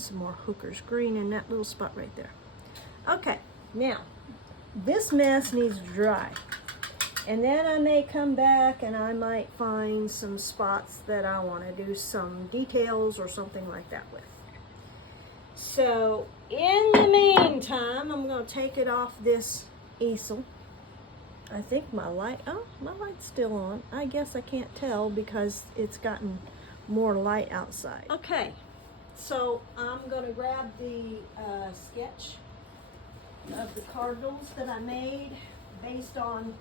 some more Hooker's green in that little spot right there. Okay, now this mess needs to dry. And then I may come back and I might find some spots that I want to do some details or something like that with. So in the meantime, I'm going to take it off this easel. I think my light's still on. I guess I can't tell because it's gotten more light outside. Okay, so I'm going to grab the sketch of the Cardinals that I made based on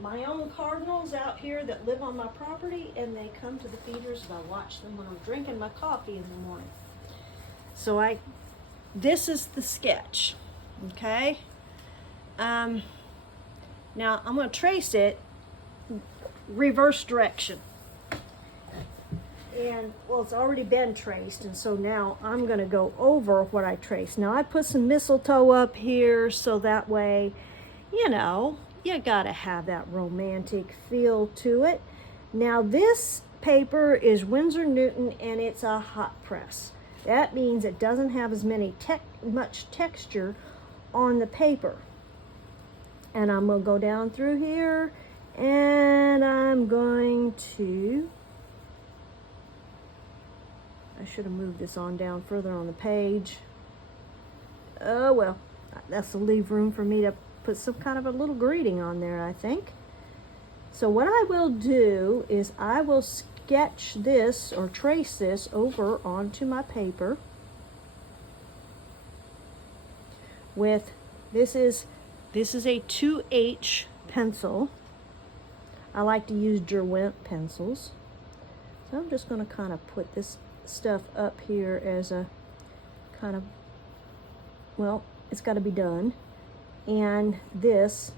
my own Cardinals out here that live on my property, and they come to the feeders and I watch them when I'm drinking my coffee in the morning. So this is the sketch, okay? Now I'm going to trace it reverse direction. And, well, it's already been traced, and so now I'm going to go over what I traced. Now, I put some mistletoe up here, so that way, you know, you got to have that romantic feel to it. Now, this paper is Winsor Newton, and it's a hot press. That means it doesn't have as much texture on the paper. And I'm going to go down through here, and I'm going to... I should have moved this on down further on the page. Oh, well, that's to leave room for me to put some kind of a little greeting on there, I think. So what I will do is I will sketch this or trace this over onto my paper with, this is a 2H pencil. I like to use Derwent pencils. So I'm just going to kind of put this stuff up here as a kind of, well, it's got to be done. And this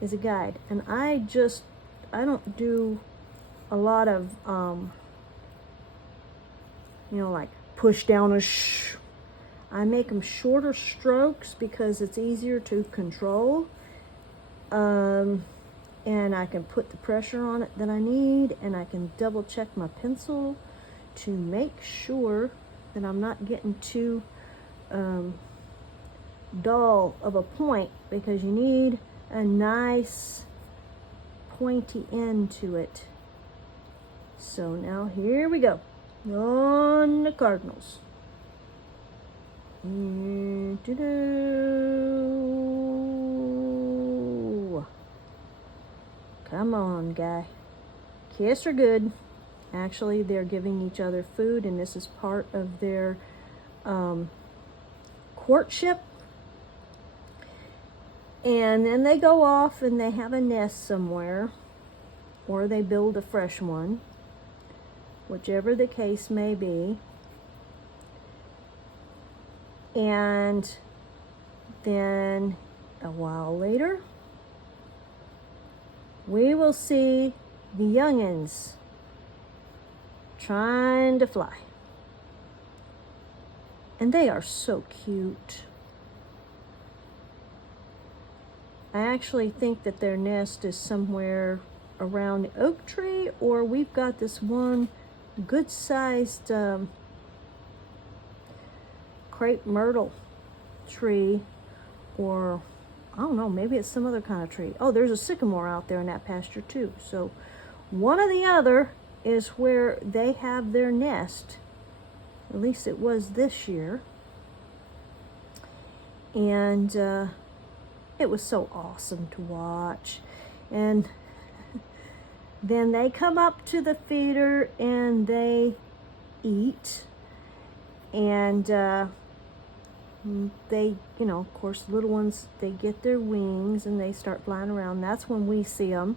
is a guide. And I don't do a lot of, you know, like push down a I make them shorter strokes because it's easier to control. And I can put the pressure on it that I need, and I can double check my pencil to make sure that I'm not getting too dull of a point, because you need a nice pointy end to it. So now here we go on the Cardinals. Come on, guy. Kiss her good. Actually, they're giving each other food, and this is part of their courtship. And then they go off and they have a nest somewhere, or they build a fresh one, whichever the case may be. And then a while later, we will see the youngins trying to fly. And they are so cute. I actually think that their nest is somewhere around the oak tree, or we've got this one good-sized crepe myrtle tree, or I don't know, maybe it's some other kind of tree. Oh, there's a sycamore out there in that pasture too. So one or the other is where they have their nest. At least it was this year. And it was so awesome to watch. And then they come up to the feeder and they eat. And they, you know, of course, little ones, they get their wings and they start flying around. That's when we see them.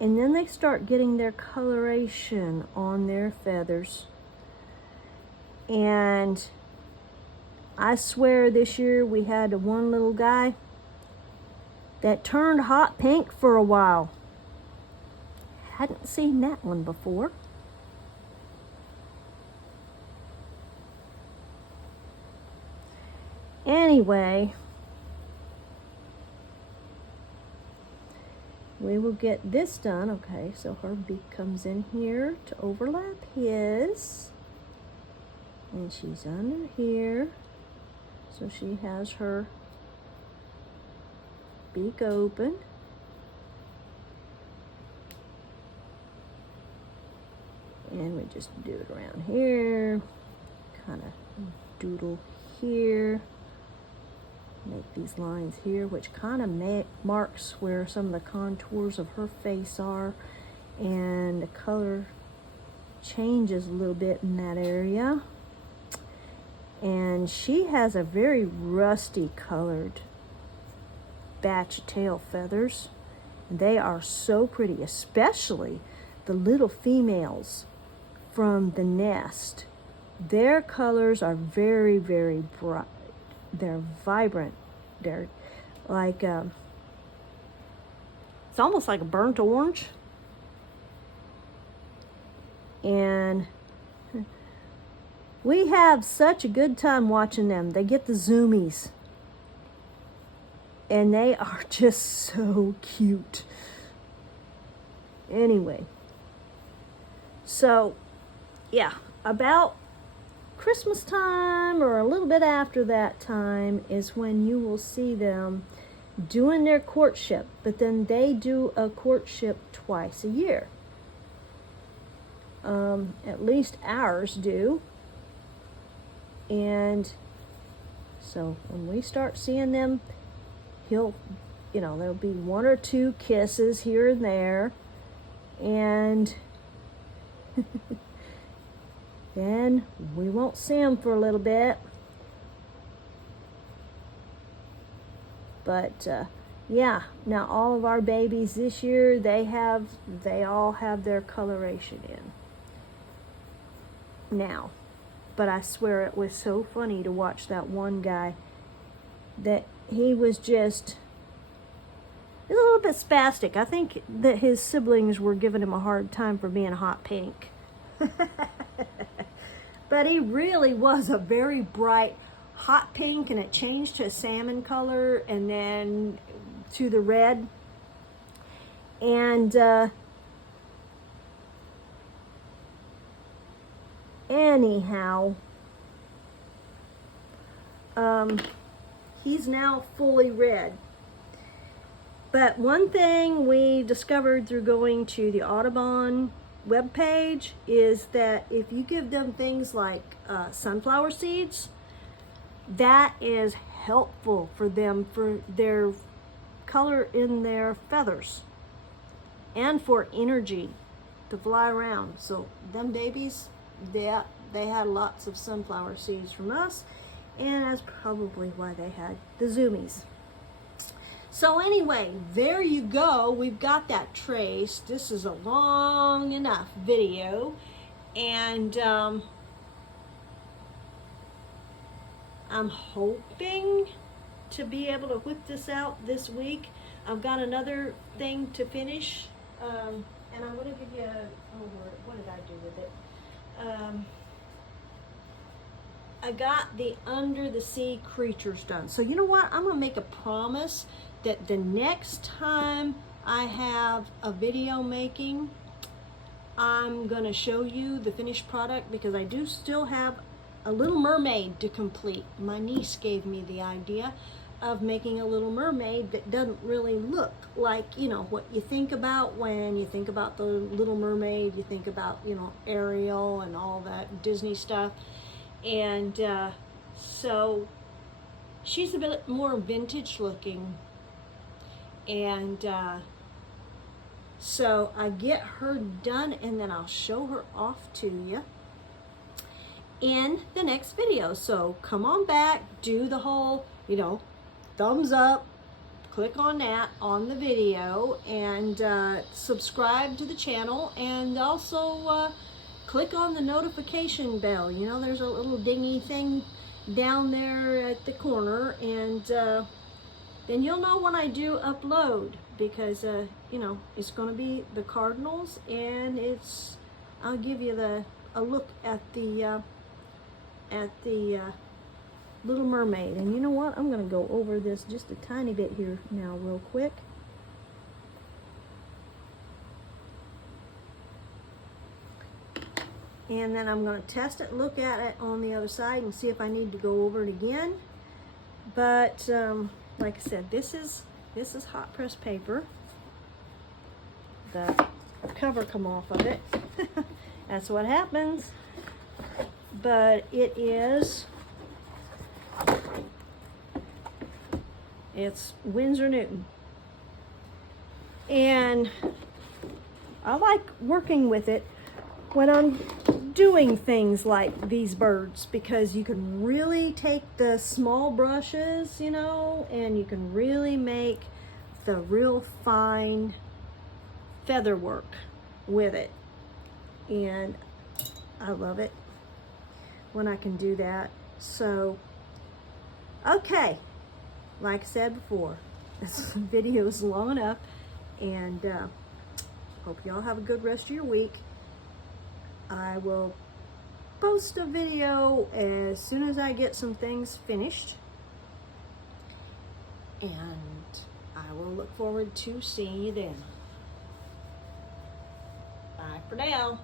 And then they start getting their coloration on their feathers. And I swear this year we had one little guy that turned hot pink for a while. Hadn't seen that one before. Anyway, we will get this done. Okay, so her beak comes in here to overlap his. And she's under here. So she has her beak open. And we just do it around here. Kind of doodle here. Make these lines here, which kind of marks where some of the contours of her face are. And the color changes a little bit in that area. And she has a very rusty colored batch of tail feathers. They are so pretty, especially the little females from the nest. Their colors are very, very bright. They're vibrant. They're like, it's almost like a burnt orange. And we have such a good time watching them. They get the zoomies. And they are just so cute. Anyway. So, yeah, about Christmas time or a little bit after that time is when you will see them doing their courtship. But then they do a courtship twice a year. At least ours do. And so when we start seeing them, there'll be one or two kisses here and there. And then we won't see them for a little bit. But yeah, now all of our babies this year, they all have their coloration in. Now, but I swear it was so funny to watch that one guy that he was just a little bit spastic. I think that his siblings were giving him a hard time for being hot pink. But he really was a very bright hot pink, and it changed to a salmon color and then to the red. And anyhow, he's now fully red. But one thing we discovered through going to the Audubon webpage is that if you give them things like sunflower seeds, that is helpful for them for their color in their feathers and for energy to fly around. So them babies, they had lots of sunflower seeds from us, and that's probably why they had the zoomies. So anyway, there you go. We've got that traced. This is a long enough video, and I'm hoping to be able to whip this out this week. I've got another thing to finish, and I'm going to give you what did I do with it? I got the under the sea creatures done. So you know what? I'm going to make a promise that the next time I have a video making, I'm going to show you the finished product, because I do still have a little mermaid to complete. My niece gave me the idea of making a little mermaid that doesn't really look like, what you think about when you think about the Little Mermaid. You think about, Ariel and all that Disney stuff. And so she's a bit more vintage looking. And so I get her done, and then I'll show her off to you in the next video. So come on back, do the whole, thumbs up, click on that on the video, and subscribe to the channel, and also click on the notification bell. There's a little dingy thing down there at the corner, and then you'll know when I do upload, because it's going to be the Cardinals, and I'll give you a look at the Little Mermaid. And you know what? I'm going to go over this just a tiny bit here now real quick. And then I'm going to test it, look at it on the other side and see if I need to go over it again. But like I said, this is hot press paper. The cover come off of it. That's what happens. But it's Winsor Newton. And I like working with it when I'm doing things like these birds, because you can really take the small brushes, you know, and you can really make the real fine feather work with it. And I love it when I can do that. So, okay, like I said before, this video is long enough, and hope y'all have a good rest of your week. I will post a video as soon as I get some things finished, and I will look forward to seeing you then. Bye for now.